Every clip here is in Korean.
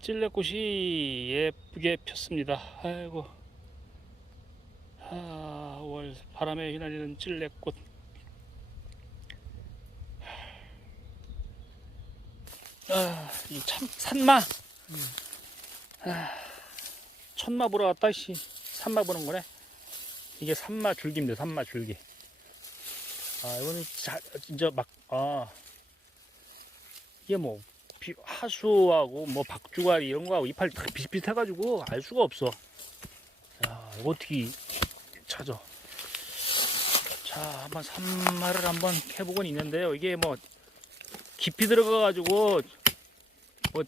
찔레꽃이 예쁘게 폈습니다. 아이고, 아, 5월 바람에 휘날리는 찔레꽃. 아, 이 참, 산마. 아, 천마 보러 왔다, 씨. 산마 보는 거네. 이게 산마 줄기입니다, 산마 줄기. 아, 이거는 자, 진짜 막, 아, 이게 뭐, 비- 하수하고 뭐 박주가리 이런 거하고 이파리 다 비슷비슷해 가지고 알 수가 없어. 야, 이거 어떻게 찾아? 자, 한번 산마를 한번 해보곤 있는데요. 이게 뭐 깊이 들어가 가지고 뭐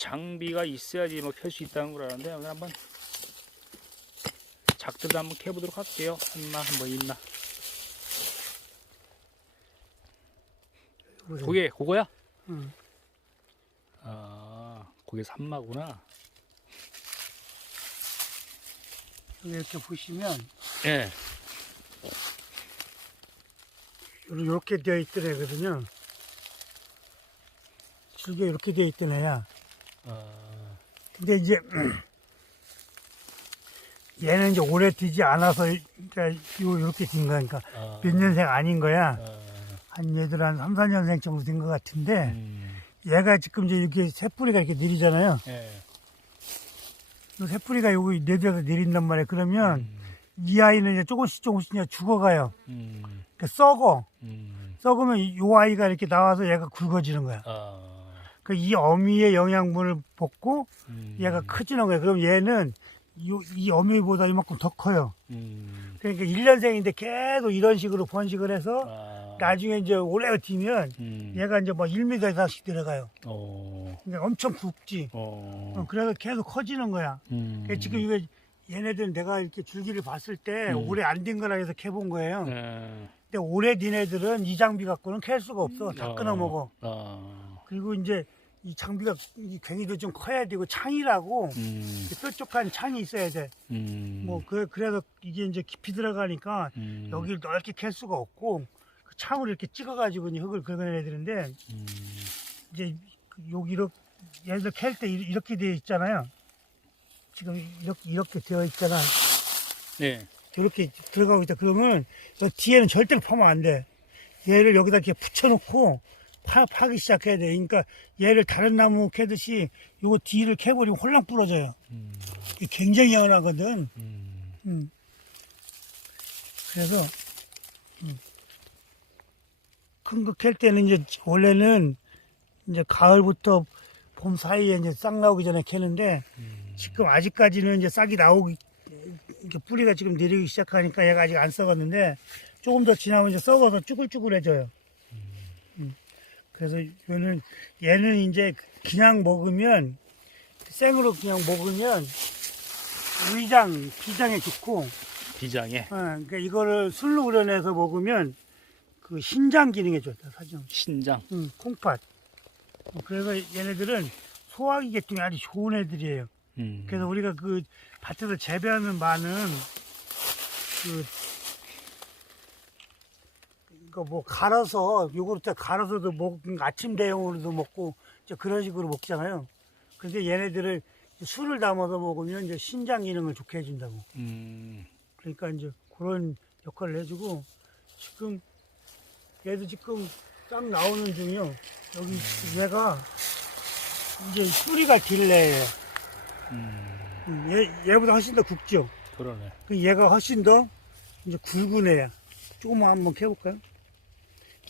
장비가 있어야지 뭐캘수 있다는 거라는데 오늘 한번 작들도 한번 캐보도록 할게요. 산마 한번 있나? 그게 그거야? 응. 아, 그게 산마구나. 여기 이렇게 보시면 예. 이렇게 되어 있던 애거든요. 줄기가 이렇게 되어 있던 애야. 아, 근데 이제 얘는 이제 오래 되지 않아서 요 이렇게 된 거니까 아, 몇 년생 아닌 거야. 아, 한 얘들 한 3, 4년생 정도 된 것 같은데 음, 얘가 지금 이제 이렇게 새뿌리가 이렇게 내리잖아요. 예. 이 새뿌리가 여기 내려서 내린단 말이에요. 그러면 음, 이 아이는 이제 조금씩 조금씩 그냥 죽어가요. 음, 그러니까 썩어. 음, 썩으면 이 아이가 이렇게 나와서 얘가 굵어지는 거야. 아, 그 이 어미의 영양분을 먹고 음, 얘가 커지는 거야. 그럼 얘는 이, 이 어미보다 이만큼 더 커요. 음, 그러니까 1년생인데 계속 이런 식으로 번식을 해서 아, 나중에 이제 오래 뒤면 음, 얘가 이제 뭐 1m 이상씩 들어가요. 어, 그러니까 엄청 굵지. 어, 어, 그래서 계속 커지는 거야. 음, 그러니까 지금 이거 얘네들은 내가 이렇게 줄기를 봤을 때 음. 오래 안 된 거라 해서 캐본 거예요. 예. 근데 오래 된 애들은 이 장비 갖고는 캘 수가 없어. 다 어, 끊어 먹어. 아, 그리고 이제 이 장비가 이 괭이도 좀 커야 되고 창이라고 음, 뾰족한 창이 있어야 돼. 음, 뭐 그, 그래서 이게 이제 깊이 들어가니까 음, 여기를 넓게 캘 수가 없고 그 창으로 이렇게 찍어가지고 이제 흙을 긁어내야 되는데 음, 이제 그 여기로 얘들 캘때 이렇게 되어 있잖아요. 지금 이렇게 이렇게 되어 있잖아. 네, 이렇게 들어가고 있다. 그러면 저 뒤에는 절대로 파면 안 돼. 얘를 여기다 이렇게 붙여놓고 파, 파기 시작해야 돼. 그러니까 얘를 다른 나무 캐듯이 요거 뒤를 캐버리면 홀랑 부러져요. 음, 이게 굉장히 연하거든. 음, 음. 그래서 큰거 캘 때는 이제 원래는 이제 가을부터 봄 사이에 이제 싹 나오기 전에 캐는데 음, 지금 아직까지는 이제 싹이 나오기 이렇게 뿌리가 지금 내리기 시작하니까 얘가 아직 안 썩었는데 조금 더 지나면 이제 썩어서 쭈글쭈글해져요. 음. 그래서 얘는 얘는 이제 그냥 먹으면 생으로 그냥 먹으면 위장 비장에 좋고 비장에 어, 그러니까 이거를 술로 우려내서 먹으면 그 신장 기능에 좋다 사실. 신장, 응, 콩팥. 어, 그래서 얘네들은 소화기 계통이 아주 좋은 애들이에요. 음, 그래서 우리가 그 밭에서 재배하는 마는 그 이거 뭐 갈아서 요구르트 갈아서도 먹 아침 대용으로도 먹고 이제 그런 식으로 먹잖아요. 근데 얘네들을 술을 담아서 먹으면 이제 신장 기능을 좋게 해준다고. 음, 그러니까 이제 그런 역할을 해주고 지금 얘도 지금 딱 나오는 중이요. 여기 얘가 이제 뿌리가 길래 음, 음, 얘, 얘보다 훨씬 더 굵죠. 그러네. 그 얘가 훨씬 더 이제 굵은 애야. 조금만 한번 캐볼까요?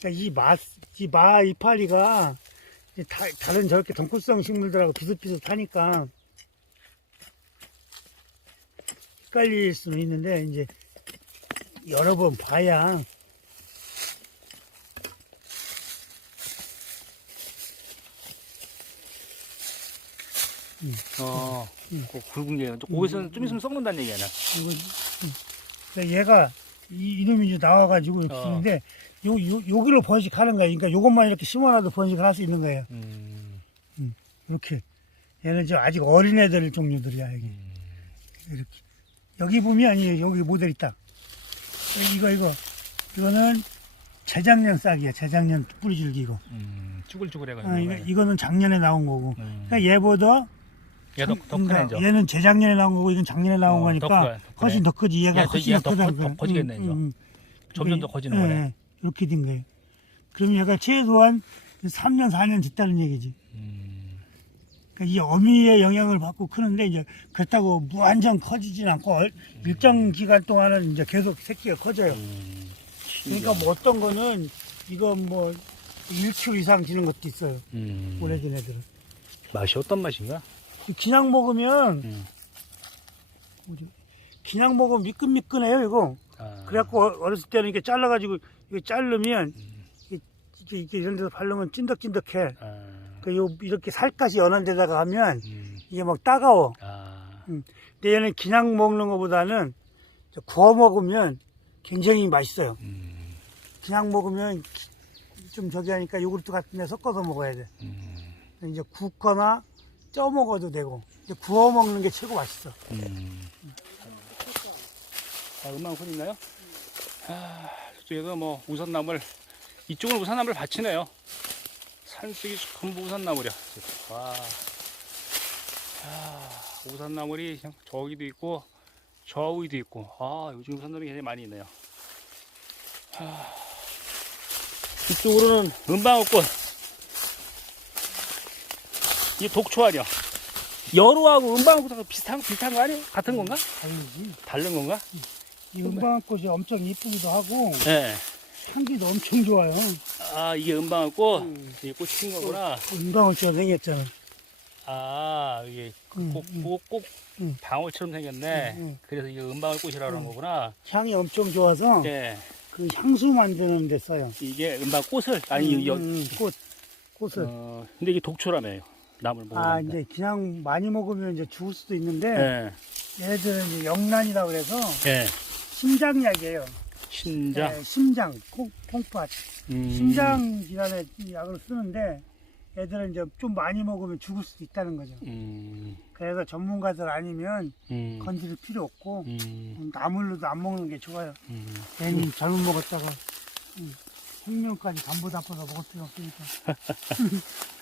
그러니까 이 마, 이 마 이파리가 다, 다른 저렇게 덩쿨성 식물들하고 비슷비슷하니까 헷갈릴 수는 있는데 이제 여러 번 봐야 어, 음. 그 굵은 게, 또 거기서는 좀 있으면 썩는다는 얘기야. 이거, 음. 그러니까 얘가 이, 이놈이 이제 나와가지고 이렇게 어. 있는데 요, 요, 여기로 번식하는 거야. 그러니까 요것만 이렇게 심어놔도 번식을 할 수 있는 거예요. 음, 이렇게. 얘는 저 아직 어린 애들 종류들이야, 여기. 이렇게. 여기 보면 아니에요. 여기 모델 있다. 이거, 이거. 이거는 재작년 싹이야. 재작년 뿌리줄기 이거. 음, 쭈글쭈글해가지고. 아, 이거, 이거는 작년에 나온 거고. 음. 그러니까 얘보다 얘더 더 그러니까 크네, 죠 얘는 재작년에 나온 거고 이건 작년에 나온 어, 거니까 더더 훨씬 더 크지. 얘가 얘 더- 훨씬 더더 크다. 커- 더 커지겠네, 이제. 점점 더 커지는 예, 거네. 예, 이렇게 된 거예요. 그럼 얘가 최소한 3년, 4년 됐다는 얘기지. 음, 그러니까 이 어미의 영향을 받고 크는데 이제 그렇다고 무한정 커지진 않고 얼- 일정 기간 동안은 이제 계속 새끼가 커져요. 음, 그러니까 뭐 어떤 거는 이거 뭐 일주 이상 지는 것도 있어요. 음. 오래된 애들은. 맛이 어떤 맛인가? 그냥 먹으면 음. 그냥 먹으면 미끈미끈해요 이거. 아, 그래갖고 어- 어렸을 때는 이렇게 잘라가지고 이거 자르면 이게, 이게, 이게 이런 데서 바르면 찐득찐득해. 아, 그 요 이렇게 살갗이 연한 데다가 하면 음, 이게 막 따가워. 아, 근데 얘는 그냥 먹는 것보다는 저 구워 먹으면 굉장히 맛있어요. 음, 그냥 먹으면 좀 저기 하니까 요구르트 같은 데 섞어서 먹어야 돼. 음, 이제 굽거나 쪄 먹어도 되고 이제 구워 먹는 게 최고 맛있어. 음. 아, 음악 손 있나요? 아, 저쪽에도 뭐 우산나물, 이쪽은 우산나물 밭이네요. 산속이 전부 우산나물이야. 와. 아, 우산나물이 그냥 저기도 있고, 저 위도 있고, 아, 요즘 우산나물이 굉장히 많이 있네요. 아, 이쪽으로는 은방울꽃. 이 독초 아니야. 여루하고 은방울꽃하고 비슷한, 비슷한 거 아니에요? 같은 건가? 다르지. 다른 건가? 이 은방꽃이 엄청 이쁘기도 하고 네. 향기도 엄청 좋아요. 아, 이게 은방울꽃? 음. 이게 꽃이 핀 거구나. 은방울처럼 생겼잖아. 아, 이게 응, 꼭, 응. 꼭, 꼭 응. 방울처럼 생겼네. 응, 응. 그래서 이게 은방울꽃이라고 하는 응. 거구나. 향이 엄청 좋아서 네. 그 향수 만드는 데 써요. 이게 은방꽃을, 아니, 음, 여, 음, 꽃, 꽃을. 어, 근데 이게 독초라며요. 나물 먹으면. 아, 이제 그냥 많이 먹으면 이제 죽을 수도 있는데, 네. 얘들은 이제 영란이라고 그래서 네. 심장약이에요. 신장. 네, 심장, 콩, 콩팥. 음. 심장 질환에 이 약을 쓰는데, 애들은 이제 좀 많이 먹으면 죽을 수도 있다는 거죠. 음. 그래서 전문가들 아니면 음. 건드릴 필요 없고, 음. 나물로도 안 먹는 게 좋아요. 음. 괜히 잘못 먹었다가 음, 생명까지 담보 잡아서 먹을 필요 없으니까.